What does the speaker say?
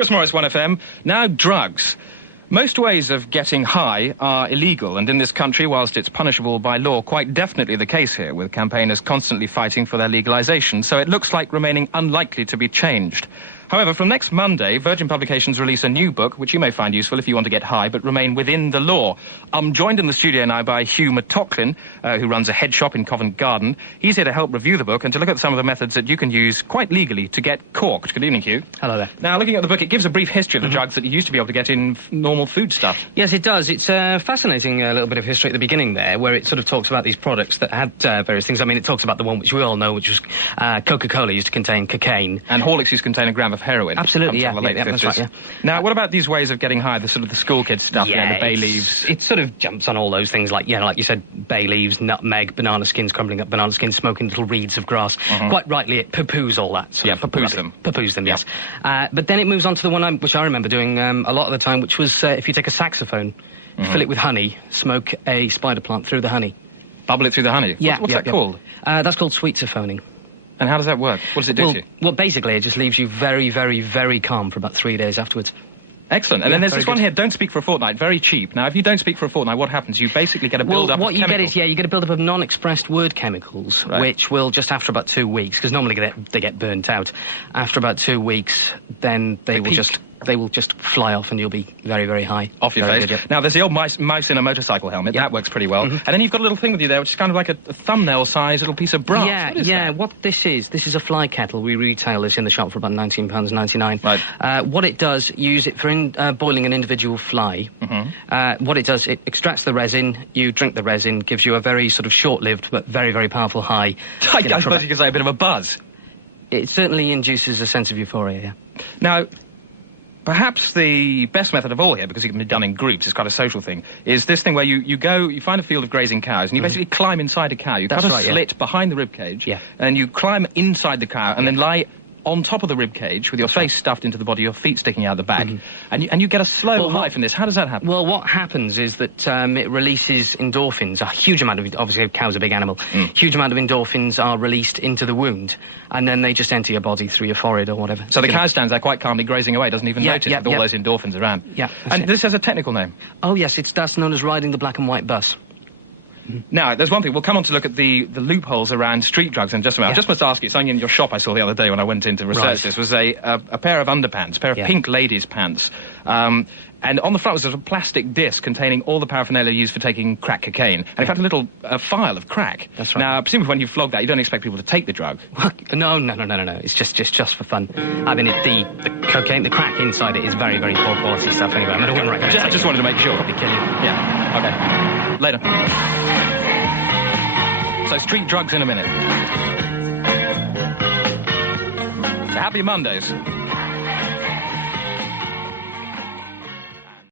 Chris Morris, 1FM. Now, drugs. Most ways of getting high are illegal, and in this country, whilst it's punishable by law, quite definitely the case here, with campaigners constantly fighting for their legalisation, so it looks like remaining unlikely to be changed. However, from next Monday, Virgin Publications release a new book, which you may find useful if you want to get high, but remain within the law. I'm joined in the studio now by Hugh McTocklin, who runs a head shop in Covent Garden. He's here to help review the book and to look at some of the methods that you can use quite legally to get corked. Good evening, Hugh. Hello there. Now, looking at the book, it gives a brief history of the drugs that you used to be able to get in normal food stuff. Yes, it does. It's a fascinating little bit of history at the beginning there, where it sort of talks about these products that had various things. I mean, it talks about the one which we all know, which was Coca-Cola used to contain cocaine. And Horlicks used to contain a gram of heroin. Absolutely. Yeah, that's right, yeah. Now, what about these ways of getting high, the sort of the school kids stuff, yeah, the bay leaves? It sort of jumps on all those things, like, like you said, bay leaves, nutmeg, banana skins, crumbling up banana skins, smoking little reeds of grass. Quite rightly, it poo-poos all that. Poo-poos them. Poo-poos them, yes. But then it moves on to the one which I remember doing a lot of the time, which was if you take a saxophone, fill it with honey, smoke a spider plant through the honey. Bubble it through the honey? Yeah. What's that called? That's called sweet saphoning. And how does that work? What does it do to you? Well, basically, it just leaves you very, very, very calm for about 3 days afterwards. Excellent. And then there's this one here, don't speak for a fortnight, very cheap. Now, if you don't speak for a fortnight, what happens? You basically get a build-up of chemicals. What you get is, you get a build-up of non-expressed word chemicals, which will just after about 2 weeks, because normally they get burnt out. After about 2 weeks, then they will just fly off and you'll be very, very high. Off your face. Now, there's the old mouse in a motorcycle helmet. That works pretty well. And then you've got a little thing with you there, which is kind of like a thumbnail-sized little piece of brass. What this is a fly kettle. We retail this in the shop for about £19.99. Right. What it does, use it for boiling an individual fly. What it does, it extracts the resin, you drink the resin, gives you a very sort of short-lived but very, very powerful high. I suppose you could say a bit of a buzz. It certainly induces a sense of euphoria, yeah. Now, perhaps the best method of all here, because it can be done in groups, it's quite a social thing, is this thing where you find a field of grazing cows, and you basically climb inside a cow. You cut a slit behind the rib cage, and you climb inside the cow, and then lie on top of the rib cage with your face stuffed into the body, your feet sticking out the back, and you get a slow high from this. How does that happen? Well, what happens is that it releases endorphins, a huge amount of, obviously a cow's a big animal, huge amount of endorphins are released into the wound, and then they just enter your body through your forehead or whatever. So the cow stands there quite calmly grazing away, doesn't even notice with all those endorphins around. Yeah. And this has a technical name? Oh, yes, that's known as riding the black and white bus. Now, there's one thing. We'll come on to look at the loopholes around street drugs in just a minute. I just must ask you, something in your shop I saw the other day when I went in to research this was a pair of underpants, a pair of pink ladies' pants. And on the front was a plastic disc containing all the paraphernalia used for taking crack cocaine. And in fact, a little file of crack. That's right. Now, presumably when you flog that, you don't expect people to take the drug. No. It's just for fun. I mean, the cocaine, the crack inside it is very, very poor quality stuff anyway. I mean, I wouldn't recommend it. I just wanted to make sure. Probably kill you. Yeah. Okay. Later. So, street drugs in a minute. Happy Mondays.